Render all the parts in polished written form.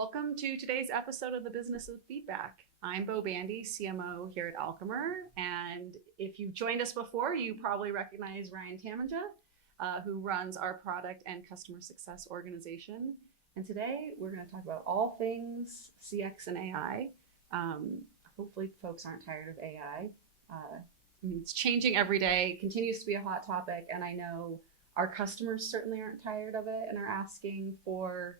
Welcome to today's episode of the Business of Feedback. I'm Bandy, CMO here at Alchemer, and if you've joined us before, you probably recognize Ryan Tamminga, who runs our product and customer success organization. And today we're going to talk about all things CX and AI. Hopefully folks aren't tired of AI. It's changing every day, continues to be a hot topic, and I know our customers certainly aren't tired of it and are asking for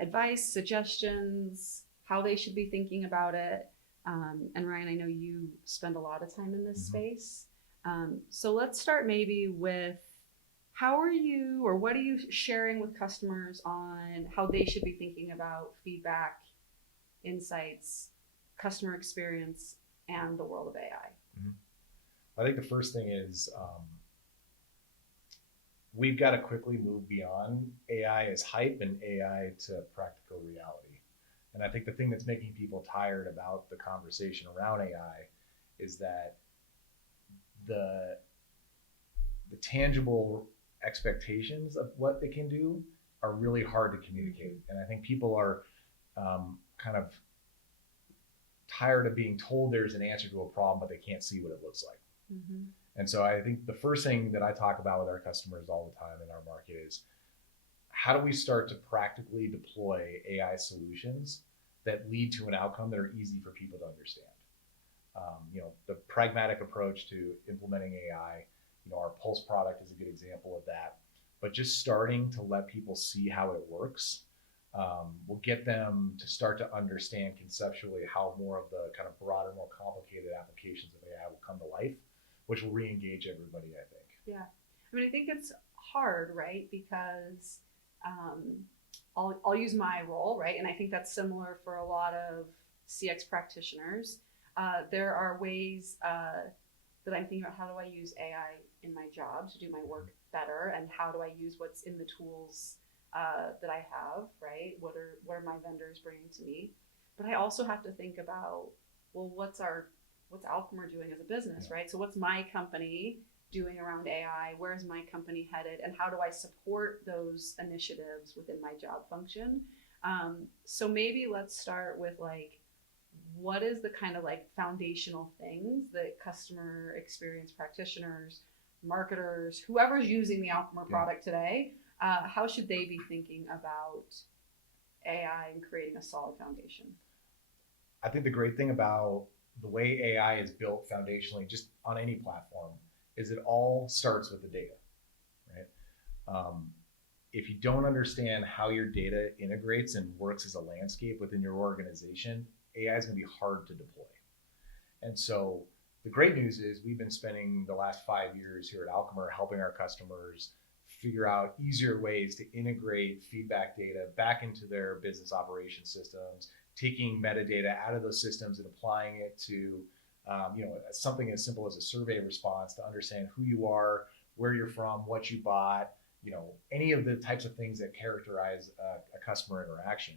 advice, suggestions, how they should be thinking about it. And Ryan, I know you spend a lot of time in this space. So let's start maybe with how are you, or what are you sharing with customers on how they should be thinking about feedback, insights, customer experience, and the world of AI? I think the first thing is we've got to quickly move beyond AI as hype and AI to practical reality. And I think the thing that's making people tired about the conversation around AI is that the tangible expectations of what they can do are really hard to communicate. And I think people are kind of tired of being told there's an answer to a problem, but they can't see what it looks like. And so I think the first thing that I talk about with our customers all the time in our market is how do we start to practically deploy AI solutions that lead to an outcome that are easy for people to understand. The pragmatic approach to implementing AI, our Pulse product is a good example of that, but just starting to let people see how it works will get them to start to understand conceptually how more of the kind of broader, more complicated applications of AI will come to life, which will re-engage everybody, I think. Yeah. I mean, I think it's hard, right? Because I'll use my role, right? And I think that's similar for a lot of CX practitioners. There are ways that I'm thinking about how do I use AI in my job to do my work better, and how do I use what's in the tools that I have, right? What are my vendors bringing to me? But I also have to think about, well, what's Alchemer doing as a business, right? So what's my company doing around AI? Where is my company headed? And how do I support those initiatives within my job function? So maybe let's start with what is the kind of foundational things that customer experience practitioners, marketers, whoever's using the Alchemer product today, how should they be thinking about AI and creating a solid foundation? I think the great thing about the way AI is built foundationally, just on any platform, is it all starts with the data, right? If you don't understand how your data integrates and works as a landscape within your organization, AI is going to be hard to deploy. And so the great news is we've been spending the last 5 years here at Alchemer helping our customers figure out easier ways to integrate feedback data back into their business operation systems, taking metadata out of those systems and applying it to something as simple as a survey response to understand who you are, where you're from, what you bought, any of the types of things that characterize a customer interaction.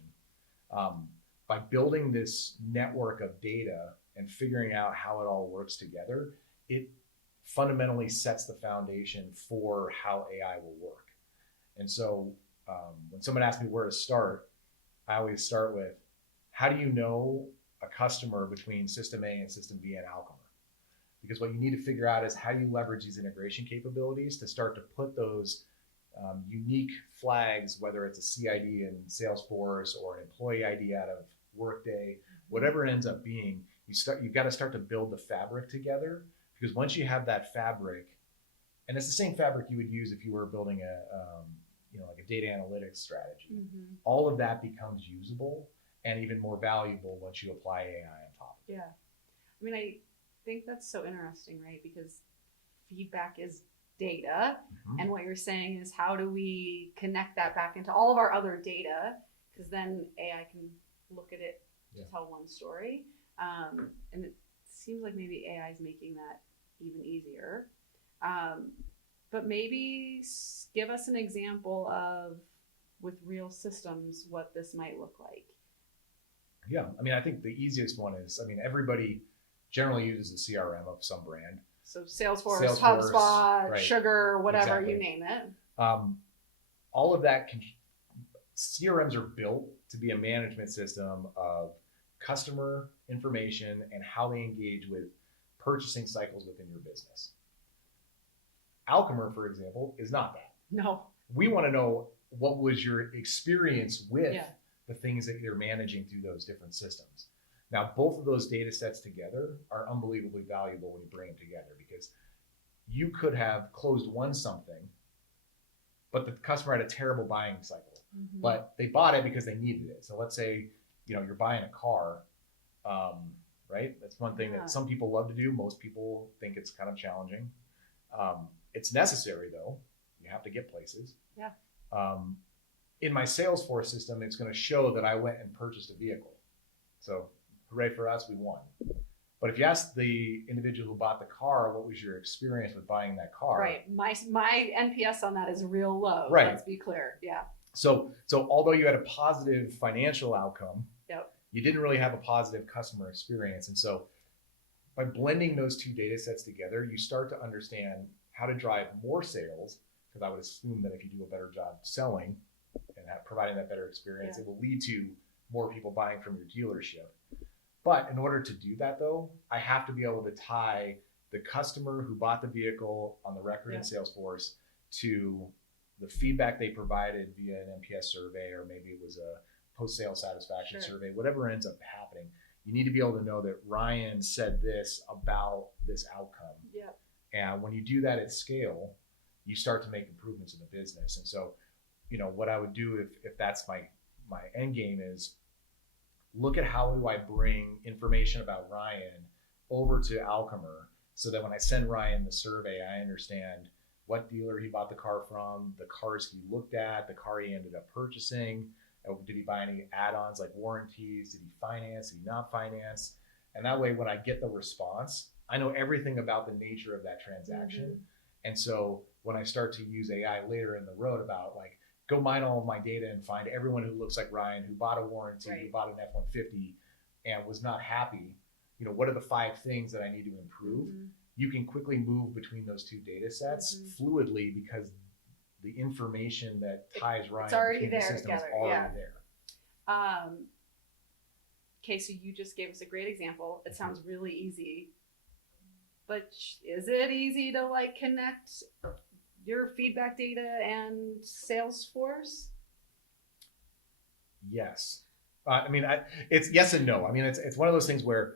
By building this network of data and figuring out how it all works together, it fundamentally sets the foundation for how AI will work. And so when someone asks me where to start, I always start with, how do you know a customer between system A and system B in Alchemer? Because what you need to figure out is how you leverage these integration capabilities to start to put those unique flags, whether it's a CID in Salesforce or an employee ID out of Workday, whatever it ends up being, you've got to start to build the fabric together. Because once you have that fabric, and it's the same fabric you would use if you were building a data analytics strategy, all of that becomes usable and even more valuable once you apply AI on top of it. Yeah. I mean, I think that's so interesting, right? Because feedback is data. And what you're saying is, how do we connect that back into all of our other data? Because then AI can look at it to tell one story. And it seems like maybe AI is making that even easier. But maybe give us an example of, with real systems, what this might look like. Yeah, I mean, I think the easiest one is, everybody generally uses a CRM of some brand. So Salesforce, HubSpot, right. Sugar, whatever, Exactly. You name it. All of that CRMs are built to be a management system of customer information and how they engage with purchasing cycles within your business. Alchemer, for example, is not that. No. We want to know what was your experience with Yeah. the things that you're managing through those different systems. Now, both of those data sets together are unbelievably valuable when you bring them together, because you could have closed won something, but the customer had a terrible buying cycle, but they bought it because they needed it. So let's say, you're buying a car, right? That's one thing that some people love to do. Most people think it's kind of challenging. It's necessary though. You have to get places. Yeah. In my Salesforce system, it's going to show that I went and purchased a vehicle. So hooray for us, we won. But if you ask the individual who bought the car, what was your experience with buying that car? Right. My NPS on that is real low. Right. Let's be clear. Yeah. So although you had a positive financial outcome, Yep. you didn't really have a positive customer experience. And so by blending those two data sets together, you start to understand how to drive more sales, because I would assume that if you do a better job selling and providing that better experience, it will lead to more people buying from your dealership. But in order to do that though, I have to be able to tie the customer who bought the vehicle on the record in Salesforce to the feedback they provided via an NPS survey, or maybe it was a post-sale satisfaction survey, whatever ends up happening. You need to be able to know that Ryan said this about this outcome. Yep. And when you do that at scale, you start to make improvements in the business. And so, what I would do if that's my end game is look at how do I bring information about Ryan over to Alchemer, so that when I send Ryan the survey, I understand what dealer he bought the car from, the cars he looked at, the car he ended up purchasing. Did he buy any add-ons like warranties? Did he finance? Did he not finance? And that way, when I get the response, I know everything about the nature of that transaction. And so when I start to use AI later in the road about go mine all of my data and find everyone who looks like Ryan, who bought a warranty, who bought an F-150 and was not happy, what are the 5 things that I need to improve? You can quickly move between those two data sets fluidly, because the information that ties Ryan between the systems is already there. Okay, so you just gave us a great example. It sounds really easy, but is it easy to connect your feedback data and Salesforce? Yes. It's yes and no. It's one of those things where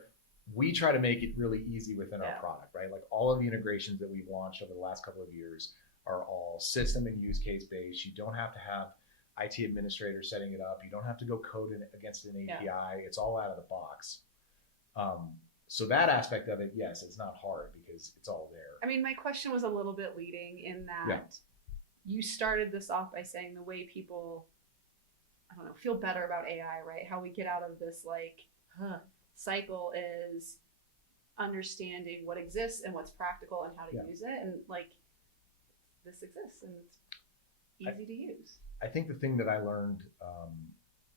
we try to make it really easy within our product, right? All of the integrations that we've launched over the last couple of years are all system and use case based. You don't have to have IT administrators setting it up. You don't have to go code against an API. It's all out of the box. So that aspect of it, yes, it's not hard because it's all there. My question was a little bit leading in that you started this off by saying the way people, feel better about AI, right? How we get out of this cycle is understanding what exists and what's practical and how to use it. And this exists and it's easy to use. I think the thing that I learned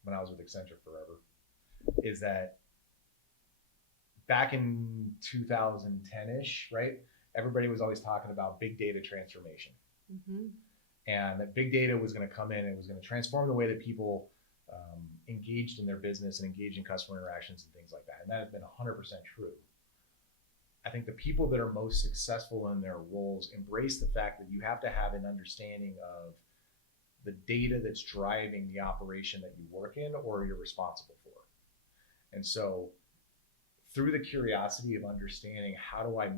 when I was with Accenture forever is that back in 2010-ish, right? Everybody was always talking about big data transformation. And that big data was going to come in and was going to transform the way that people engaged in their business and engaged in customer interactions and things like that. And that has been 100% true. I think the people that are most successful in their roles embrace the fact that you have to have an understanding of the data that's driving the operation that you work in or you're responsible for. And so through the curiosity of understanding how do I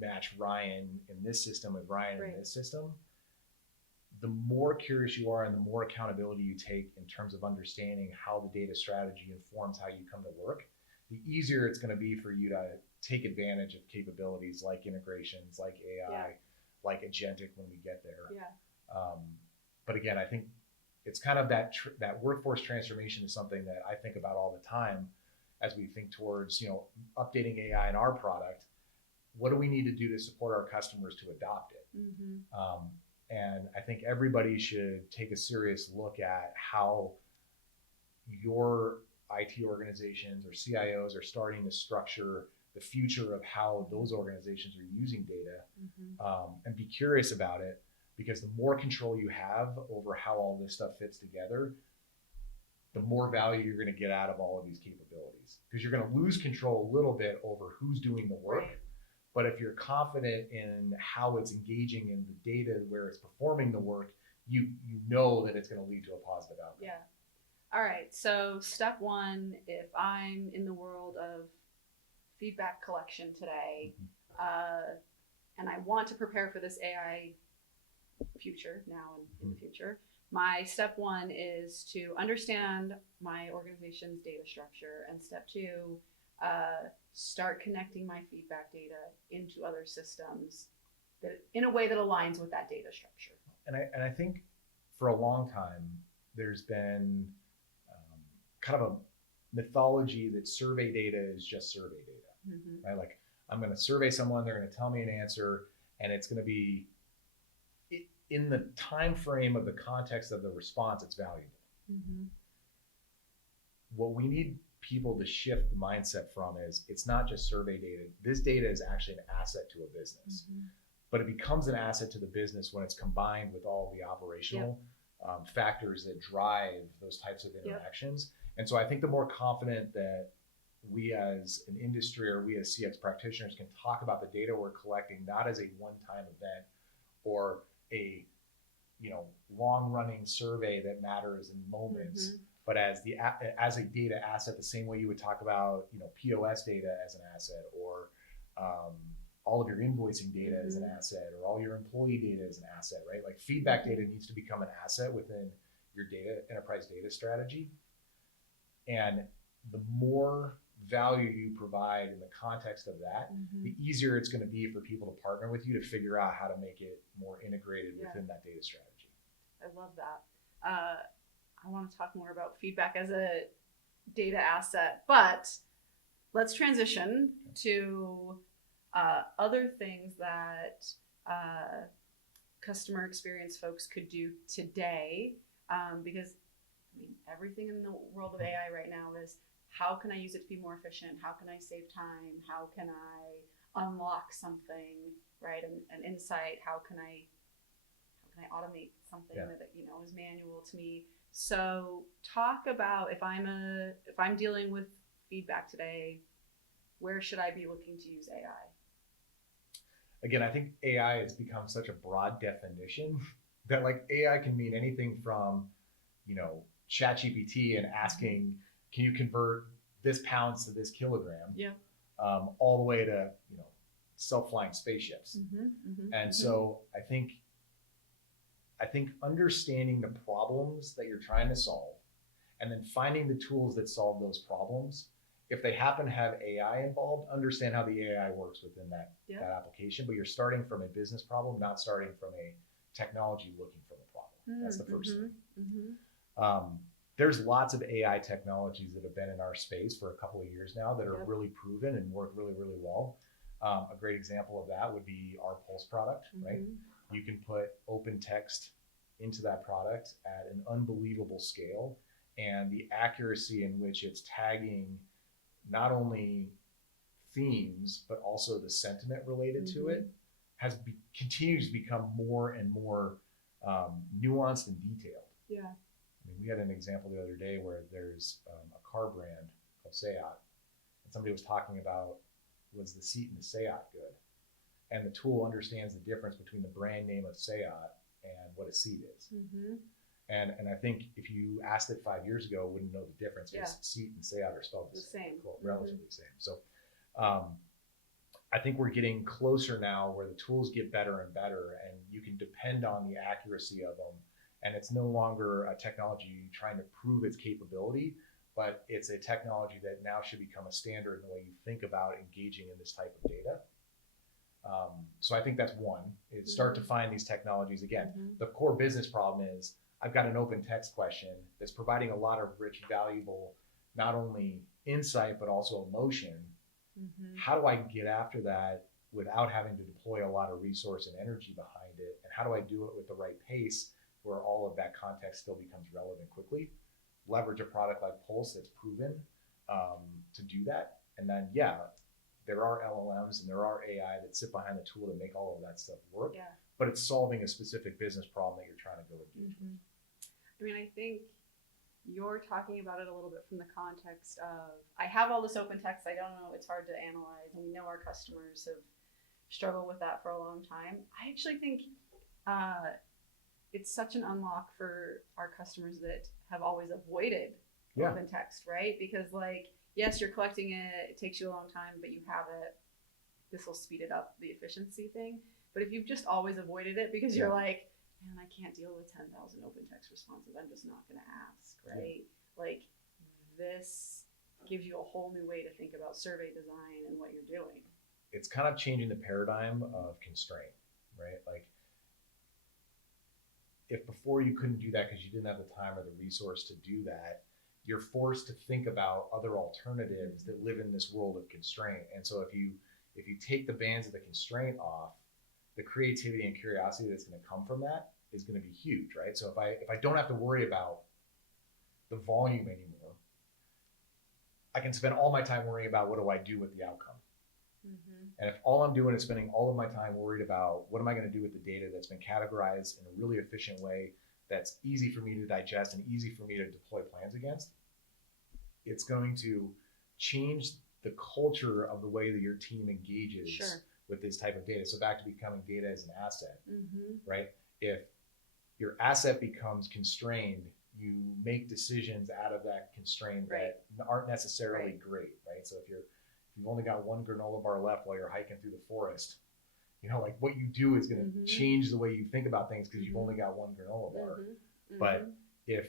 match Ryan in this system with Ryan in this system, the more curious you are and the more accountability you take in terms of understanding how the data strategy informs how you come to work, the easier it's going to be for you to take advantage of capabilities like integrations, like AI, like agentic when we get there. But again, I think it's kind of that workforce transformation is something that I think about all the time as we think towards, updating AI in our product. What do we need to do to support our customers to adopt it? And I think everybody should take a serious look at how your IT organizations or CIOs are starting to structure the future of how those organizations are using data, and be curious about it, because the more control you have over how all this stuff fits together, the more value you're going to get out of all of these capabilities, because you're going to lose control a little bit over who's doing the work. Right. But if you're confident in how it's engaging in the data where it's performing the work, you know that it's going to lead to a positive outcome. Yeah. All right. So step one, if I'm in the world of feedback collection today, and I want to prepare for this AI future now and in the future, my step one is to understand my organization's data structure, and step two, start connecting my feedback data into other systems that in a way that aligns with that data structure. And I think for a long time there's been kind of a mythology that survey data is just survey data, right? Like, I'm going to survey someone, they're going to tell me an answer, and it's going to be in the time frame of the context of the response, it's valuable. What we need people to shift the mindset from is, it's not just survey data. This data is actually an asset to a business, but it becomes an asset to the business when it's combined with all the operational factors that drive those types of interactions. And so I think the more confident that we as an industry, or we as CX practitioners, can talk about the data we're collecting, not as a one-time event or a long-running survey that matters in moments, but as a data asset, the same way you would talk about POS data as an asset, or all of your invoicing data as an asset, or all your employee data as an asset, right? Like, feedback data needs to become an asset within your enterprise data strategy. And the more value you provide in the context of that, the easier it's going to be for people to partner with you to figure out how to make it more integrated within that data strategy. I love that. I want to talk more about feedback as a data asset, but let's transition to other things that customer experience folks could do today, because everything in the world of AI right now is, how can I use it to be more efficient? How can I save time? How can I unlock something, right? An insight. How can I automate something that is manual to me? So talk about, if I'm dealing with feedback today, where should I be looking to use AI? Again, I think AI has become such a broad definition that, like, AI can mean anything from ChatGPT and asking, can you convert this pounds to this kilogram, all the way to self-flying spaceships. And so I think understanding the problems that you're trying to solve, and then finding the tools that solve those problems, if they happen to have AI involved, understand how the AI works within that application. But you're starting from a business problem, not starting from a technology looking for the problem. That's the first thing. There's lots of AI technologies that have been in our space for a couple of years now that are really proven and work really, really well. A great example of that would be our Pulse product, right? You can put open text into that product at an unbelievable scale, and the accuracy in which it's tagging not only themes, but also the sentiment related to it continues to become more and more nuanced and detailed. I mean, we had an example the other day where there's a car brand called Seat, and somebody was talking about, was the seat in the Seat good? And the tool understands the difference between the brand name of Seat and what a seat is. And I think if you asked it 5 years ago, wouldn't know the difference, because seat and Seat are spelled the same. Well, relatively the same. So I think we're getting closer now where the tools get better and better, and you can depend on the accuracy of them. And it's no longer a technology trying to prove its capability, but it's a technology that now should become a standard in the way you think about engaging in this type of data. So I think that's one, is start to find these technologies. Again, the core business problem is, I've got an open text question that's providing a lot of rich, valuable, not only insight, but also emotion. How do I get after that without having to deploy a lot of resource and energy behind it? And how do I do it with the right pace, where all of that context still becomes relevant quickly? Leverage a product like Pulse that's proven to do that. And then, there are LLMs and there are AI that sit behind the tool to make all of that stuff work. But it's solving a specific business problem that you're trying to go engage with. I mean, I think you're talking about it a little bit from the context of I have all this open text, I don't know, it's hard to analyze, and we know our customers have struggled with that for a long time. I actually think it's such an unlock for our customers that have always avoided open text, right? Because like, yes, you're collecting it, it takes you a long time, but you have it. This will speed it up, the efficiency thing. But if you've just always avoided it because you're like, man, I can't deal with 10,000 open text responses, I'm just not going to ask, right? Like, this gives you a whole new way to think about survey design and what you're doing. It's kind of changing the paradigm of constraint, right? Like, if before you couldn't do that because you didn't have the time or the resource to do that, you're forced to think about other alternatives that live in this world of constraint. And so if you take the bands of the constraint off, the creativity and curiosity that's going to come from that is going to be huge, right? So if I don't have to worry about the volume anymore, I can spend all my time worrying about what do I do with the outcome. And if all I'm doing is spending all of my time worried about what am I going to do with the data that's been categorized in a really efficient way, that's easy for me to digest and easy for me to deploy plans against, it's going to change the culture of the way that your team engages with this type of data. So back to becoming data as an asset, right? If your asset becomes constrained, you make decisions out of that constraint that aren't necessarily great, right? So if you've only got one granola bar left while you're hiking through the forest, you know, like what you do is going to change the way you think about things because you've only got one granola bar. But if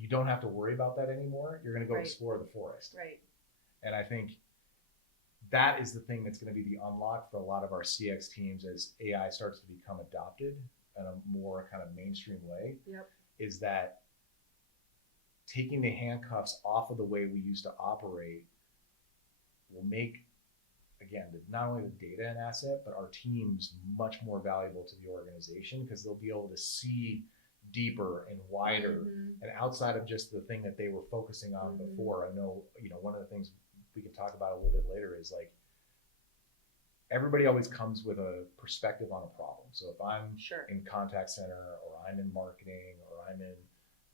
you don't have to worry about that anymore, you're going to go explore the forest. And I think that is the thing that's going to be the unlock for a lot of our CX teams as AI starts to become adopted in a more kind of mainstream way, is that taking the handcuffs off of the way we used to operate will make, again, not only the data an asset, but our teams much more valuable to the organization because they'll be able to see deeper and wider and outside of just the thing that they were focusing on before. I know, you know, one of the things we can talk about a little bit later is like everybody always comes with a perspective on a problem. So if I'm in contact center or I'm in marketing or I'm in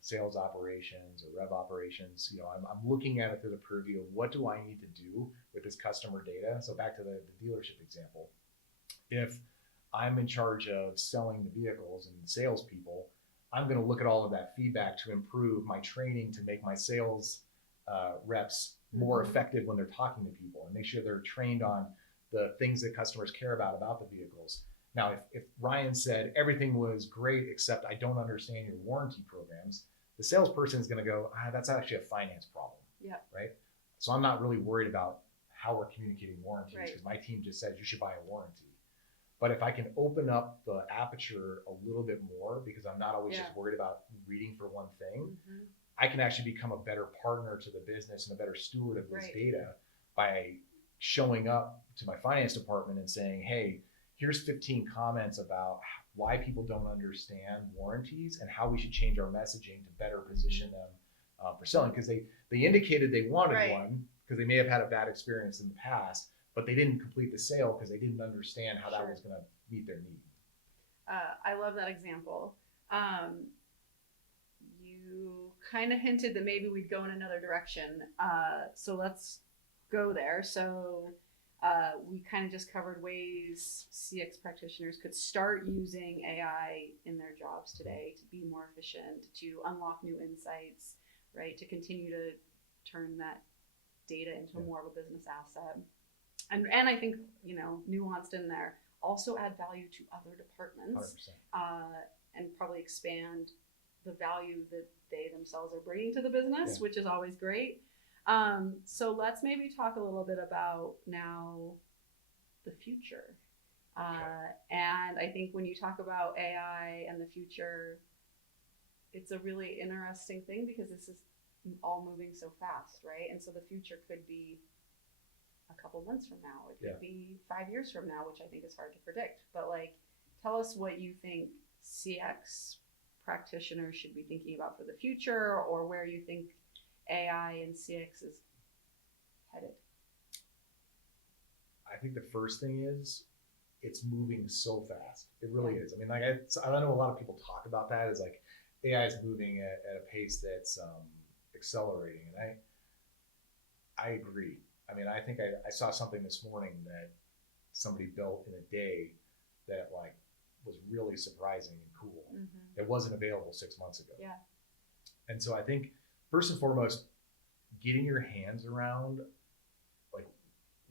sales operations or rev operations, you know, I'm looking at it through the purview of what do I need to do with this customer data. So back to the dealership example, if I'm in charge of selling the vehicles and the salespeople, I'm going to look at all of that feedback to improve my training to make my sales reps more effective when they're talking to people and make sure they're trained on the things that customers care about the vehicles. Now, if Ryan said everything was great except I don't understand your warranty programs, the salesperson is going to go, that's actually a finance problem, right? So I'm not really worried about how we're communicating warranties because my team just says you should buy a warranty. But if I can open up the aperture a little bit more because I'm not always just worried about reading for one thing, I can actually become a better partner to the business and a better steward of this data by showing up to my finance department and saying, hey, here's 15 comments about why people don't understand warranties and how we should change our messaging to better position them for selling. Because they indicated they wanted one because they may have had a bad experience in the past, but they didn't complete the sale because they didn't understand how that was going to meet their need. I love that example. You kind of hinted that maybe we'd go in another direction. So let's go there. So we kind of just covered ways CX practitioners could start using AI in their jobs today to be more efficient, to unlock new insights, right? To continue to turn that data into more of a business asset. And I think, you know, nuanced in there, also add value to other departments and probably expand the value that they themselves are bringing to the business, which is always great. So let's maybe talk a little bit about now the future. And I think when you talk about AI and the future, it's a really interesting thing because this is all moving so fast, right? And so the future could be a couple months from now. It could be 5 years from now, which I think is hard to predict. But like, tell us what you think CX practitioners should be thinking about for the future, or where you think AI and CX is headed. I think the first thing is it's moving so fast. It really is. I mean, like I know a lot of people talk about that as like AI is moving at a pace that's accelerating, and I agree. I mean, I think I saw something this morning that somebody built in a day that like was really surprising and cool. Mm-hmm. It wasn't available 6 months ago. Yeah. And so I think first and foremost, getting your hands around like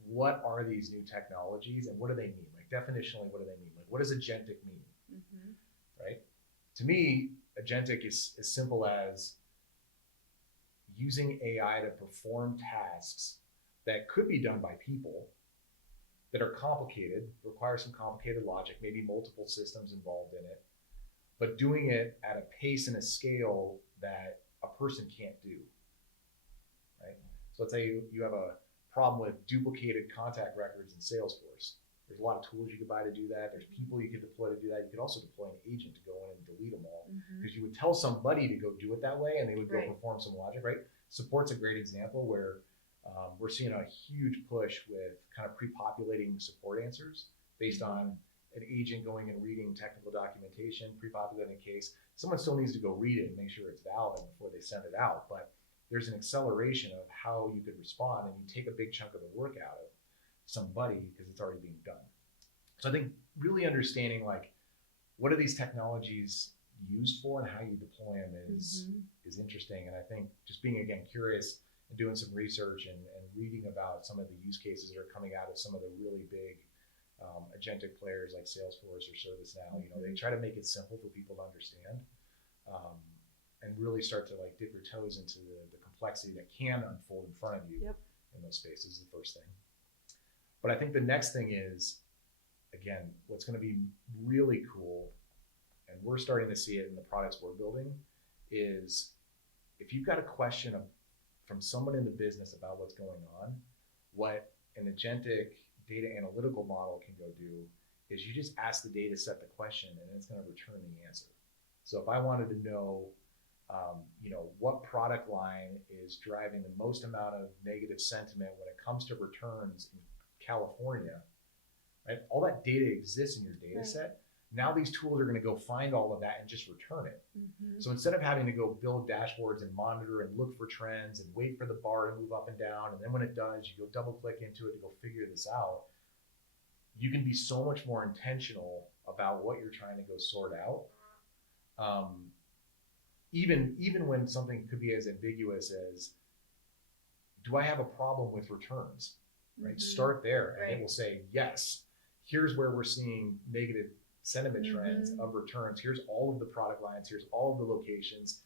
what are these new technologies and what do they mean? Like definitionally, what do they mean? Like what does agentic mean? Mm-hmm. Right? To me, agentic is as simple as using AI to perform tasks that could be done by people that are complicated, require some complicated logic, maybe multiple systems involved in it, but doing it at a pace and a scale that a person can't do, right? So let's say you have a problem with duplicated contact records in Salesforce. There's a lot of tools you could buy to do that. There's people you could deploy to do that. You could also deploy an agent to go in and delete them all because you would tell somebody to go do it that way and they would go perform some logic, right? Support's a great example where we're seeing a huge push with kind of pre-populating support answers based on an agent going and reading technical documentation, pre-populating a case. Someone still needs to go read it and make sure it's valid before they send it out. But there's an acceleration of how you could respond and you take a big chunk of the work out of somebody because it's already being done. So I think really understanding like what are these technologies used for and how you deploy them is interesting. And I think just being again curious and doing some research and reading about some of the use cases that are coming out of some of the really big agentic players like Salesforce or ServiceNow, you know, they try to make it simple for people to understand and really start to like dip your toes into the complexity that can unfold in front of you in those spaces is the first thing. But I think the next thing is, again, what's going to be really cool, and we're starting to see it in the products we're building, is if you've got a question from someone in the business about what's going on, what an agentic data analytical model can go do is you just ask the data set the question and it's going to return the answer. So if I wanted to know, you know, what product line is driving the most amount of negative sentiment when it comes to returns in California, right? All that data exists in your data set. Now these tools are going to go find all of that and just return it. So instead of having to go build dashboards and monitor and look for trends and wait for the bar to move up and down, and then when it does, you go double click into it to go figure this out, you can be so much more intentional about what you're trying to go sort out. Even when something could be as ambiguous as, do I have a problem with returns? Right? Start there and it will say, yes, here's where we're seeing negative sentiment trends of returns. Here's all of the product lines. Here's all of the locations.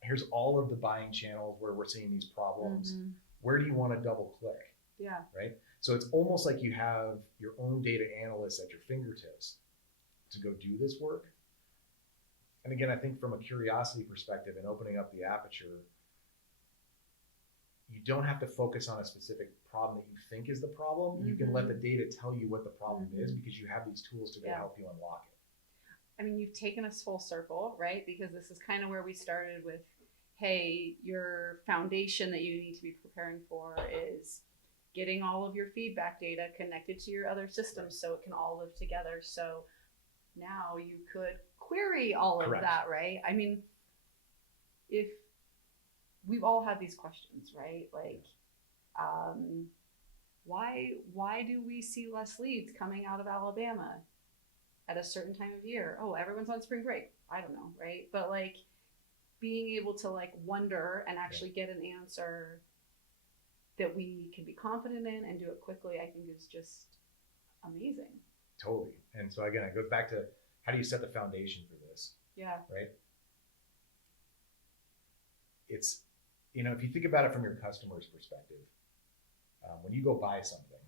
Here's all of the buying channels where we're seeing these problems. Where do you want to double click? Yeah. Right. So it's almost like you have your own data analysts at your fingertips to go do this work. And again, I think from a curiosity perspective and opening up the aperture, you don't have to focus on a specific problem that you think is the problem. You can let the data tell you what the problem is because you have these tools to help you unlock it. I mean, you've taken us full circle, right? Because this is kind of where we started with, hey, your foundation that you need to be preparing for is getting all of your feedback data connected to your other systems so it can all live together. So now you could query all of that, right? I mean, if we've all had these questions, right? Like, why do we see less leads coming out of Alabama at a certain time of year? Oh, everyone's on spring break. I don't know, right? But like being able to like wonder and actually get an answer that we can be confident in and do it quickly, I think is just amazing. Totally. And so again, it goes back to how do you set the foundation for this? Yeah. Right? It's, you know, if you think about it from your customer's perspective, when you go buy something,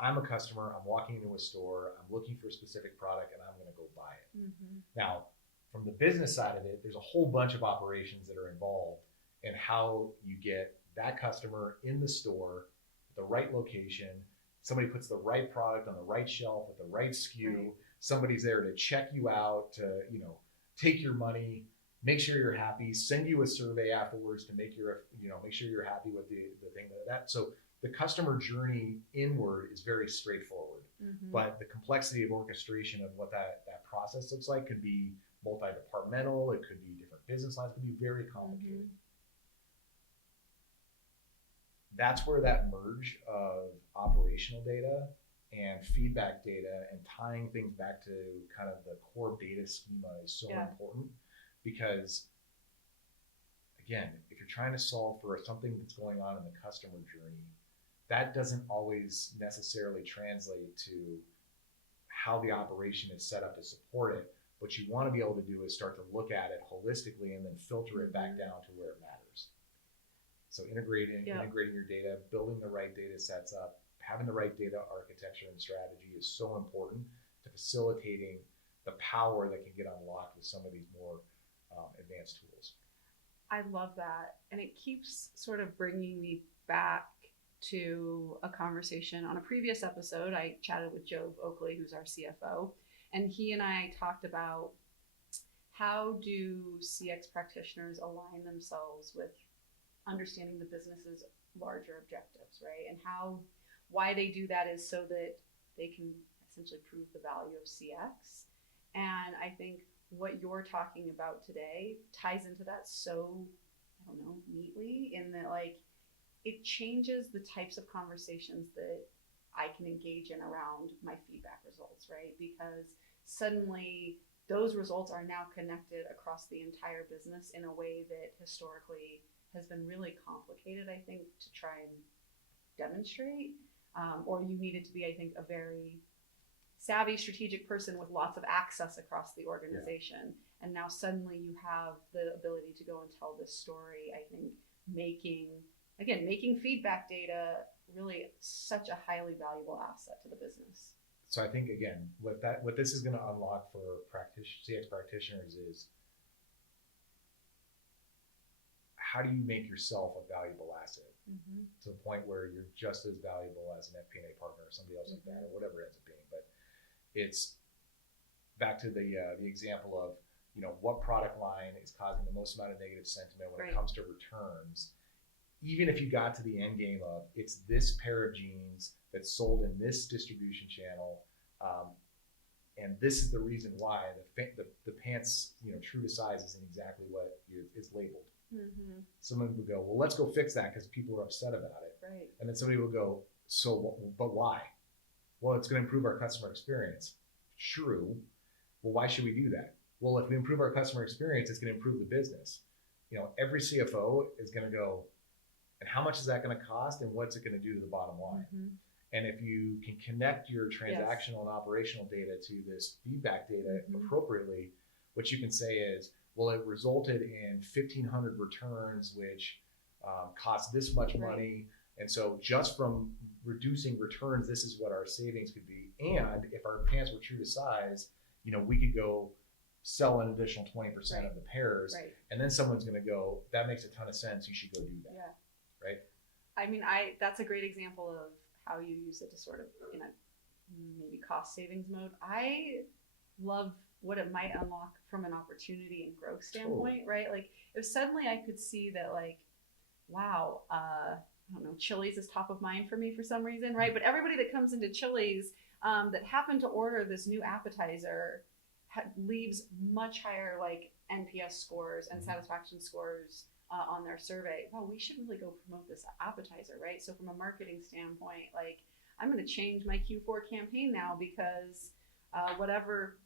I'm a customer, I'm walking into a store, I'm looking for a specific product and I'm going to go buy it. Now, from the business side of it, there's a whole bunch of operations that are involved in how you get that customer in the store, the right location, somebody puts the right product on the right shelf with the right SKU, somebody's there to check you out, to, you know, take your money, make sure you're happy, send you a survey afterwards to make your, you know, make sure you're happy with the thing that. So the customer journey inward is very straightforward, but the complexity of orchestration of what that process looks like could be multi-departmental, it could be different business lines, it could be very complicated. That's where that merge of operational data and feedback data and tying things back to kind of the core data schema is so important, because again, if you're trying to solve for something that's going on in the customer journey, that doesn't always necessarily translate to how the operation is set up to support it. What you want to be able to do is start to look at it holistically and then filter it back down to where it matters. So integrating your data, building the right data sets up, having the right data architecture and strategy is so important to facilitating the power that can get unlocked with some of these more advanced tools. I love that. And it keeps sort of bringing me back to a conversation on a previous episode. I chatted with Joe Oakley, who's our CFO, and he and I talked about how do CX practitioners align themselves with understanding the business's larger objectives, right? And why they do that is so that they can essentially prove the value of CX. And I think what you're talking about today ties into that so, I don't know, neatly, in that like it changes the types of conversations that I can engage in around my feedback results, right? Because suddenly those results are now connected across the entire business in a way that historically has been really complicated, I think, to try and demonstrate. Or you needed to be, I think, a very savvy strategic person with lots of access across the organization. And now suddenly you have the ability to go and tell this story, I think, making feedback data really such a highly valuable asset to the business. So I think, again, what this is going to unlock for CX practitioners is, how do you make yourself a valuable asset to the point where you're just as valuable as an FP&A partner or somebody else like that, or whatever it ends up being. But it's back to the example of, what product line is causing the most amount of negative sentiment when it comes to returns. Even if you got to the end game of, it's this pair of jeans that's sold in this distribution channel, and this is the reason why the pants, true to size isn't exactly what is labeled. Someone would go, well, let's go fix that because people are upset about it. Right. And then somebody will go, but why? Well, it's going to improve our customer experience. True. Well, why should we do that? Well, if we improve our customer experience, it's going to improve the business. Every CFO is going to go, and how much is that going to cost, and what's it going to do to the bottom line? And if you can connect your transactional and operational data to this feedback data appropriately, what you can say is, well, it resulted in 1,500 returns, which cost this much money. And so just from reducing returns, this is what our savings could be. And if our pants were true to size, we could go sell an additional 20% of the pairs. And then someone's going to go, that makes a ton of sense. You should go do that. Right. I mean, that's a great example of how you use it to sort of, in a maybe cost savings mode. I love what it might unlock from an opportunity and growth standpoint, right? Like if suddenly I could see that, like, wow, I don't know, Chili's is top of mind for me for some reason, right? But everybody that comes into Chili's that happened to order this new appetizer leaves much higher like NPS scores and satisfaction scores on their survey. Well, we should really go promote this appetizer, right? So from a marketing standpoint, like I'm going to change my Q4 campaign now because whatever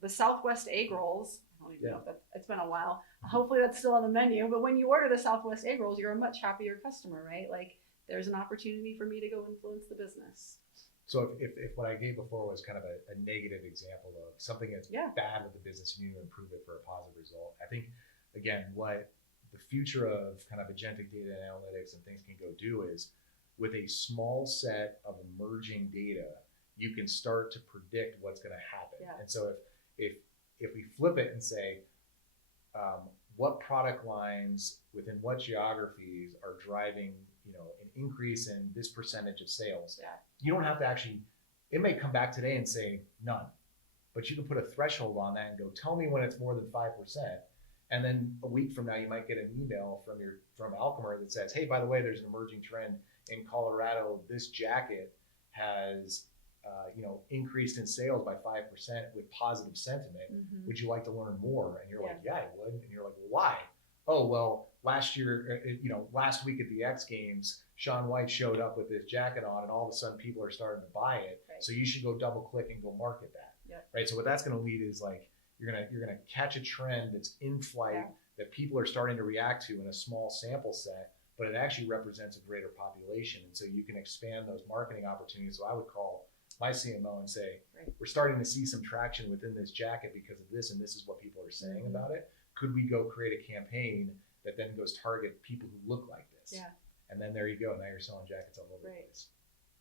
the Southwest egg rolls, I don't even know if it's been a while. Hopefully that's still on the menu. But when you order the Southwest egg rolls, you're a much happier customer, right? Like there's an opportunity for me to go influence the business. So if what I gave before was kind of a negative example of something that's bad with the business, you need to improve it for a positive result. I think, again, what the future of kind of agentic data and analytics and things can go do is, with a small set of emerging data, you can start to predict what's going to happen. And so if we flip it and say, what product lines within what geographies are driving, an increase in this percentage of sales, you don't have to actually, it may come back today and say none, but you can put a threshold on that and go, tell me when it's more than 5%. And then a week from now, you might get an email from Alchemer that says, hey, by the way, there's an emerging trend in Colorado. This jacket has increased in sales by 5% with positive sentiment. Mhm. Would you like to learn more? And you're Yeah. like, yeah, I would. And you're like, well, why? Oh, well, last year, last week at the X Games, Shaun White showed up with this jacket on, and all of a sudden people are starting to buy it. Right. So you should go double click and go market that. Yeah. Right. So what that's going to lead is like you're gonna catch a trend that's in flight, Yeah. that people are starting to react to in a small sample set, but it actually represents a greater population, and so you can expand those marketing opportunities. So I would call my CMO and say, Right. we're starting to see some traction within this jacket because of this, and this is what people are saying Mhm. about it. Could we go create a campaign that then goes target people who look like this? Yeah. And then there you go. Now you're selling jackets all over Right. the place.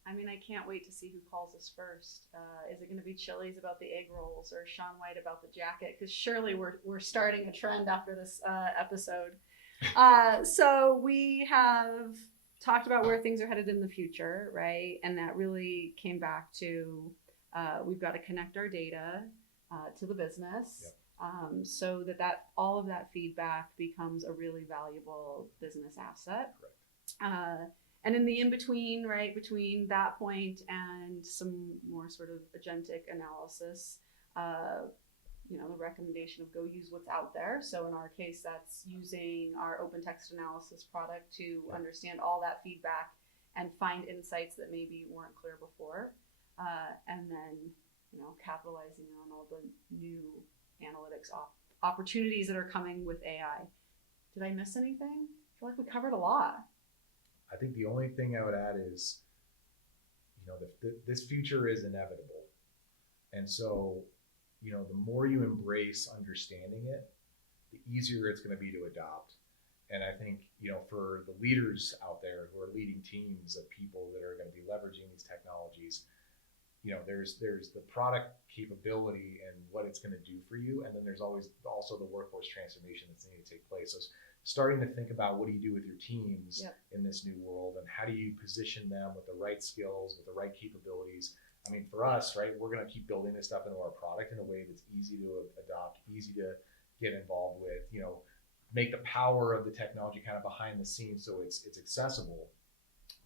I mean, I can't wait to see who calls us first. Is it going to be Chili's about the egg rolls or Shaun White about the jacket? Because surely we're starting a trend after this episode. So we have talked about where things are headed in the future, right? And that really came back to we've got to connect our data to the business. Yep. So that all of that feedback becomes a really valuable business asset. Correct. And in the in-between, right, between that point and some more sort of agentic analysis, the recommendation of go use what's out there. So in our case, that's using our open text analysis product to understand all that feedback and find insights that maybe weren't clear before. And then, capitalizing on all the new analytics opportunities that are coming with AI. Did I miss anything? I feel like we covered a lot. I think the only thing I would add is, this future is inevitable. And so, the more you embrace understanding it, the easier it's going to be to adopt. And I think, for the leaders out there who are leading teams of people that are going to be leveraging these technologies, there's the product capability and what it's going to do for you. And then there's always also the workforce transformation that's needing to take place. So starting to think about what do you do with your teams in this new world, and how do you position them with the right skills, with the right capabilities. I mean, for us, right, we're going to keep building this stuff into our product in a way that's easy to adopt, easy to get involved with, make the power of the technology kind of behind the scenes so it's accessible.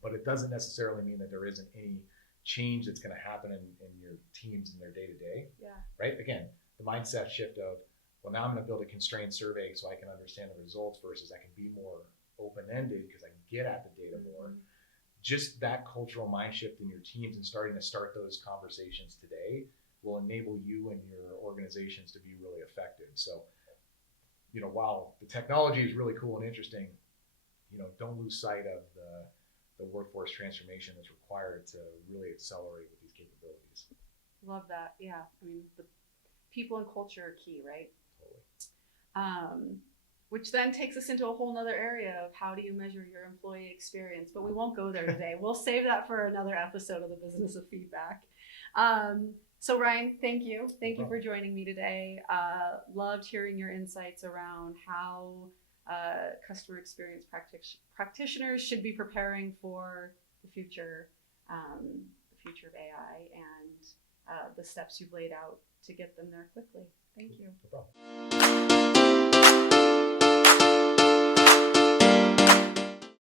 But it doesn't necessarily mean that there isn't any change that's going to happen in your teams in their day-to-day. Yeah. Right? Again, the mindset shift of, well, now I'm going to build a constrained survey so I can understand the results versus I can be more open-ended because I can get at the data more. Just that cultural mind shift in your teams and starting to start those conversations today will enable you and your organizations to be really effective. So, while the technology is really cool and interesting, don't lose sight of the workforce transformation that's required to really accelerate with these capabilities. Love that. Yeah. I mean, the people and culture are key, right? Totally. Which then takes us into a whole nother area of how do you measure your employee experience, but we won't go there today. We'll save that for another episode of the Business of Feedback. So Ryan, thank you. Thank you for joining me today. Loved hearing your insights around how customer experience practitioners should be preparing for the future of AI and the steps you've laid out to get them there quickly. Thank you. No problem.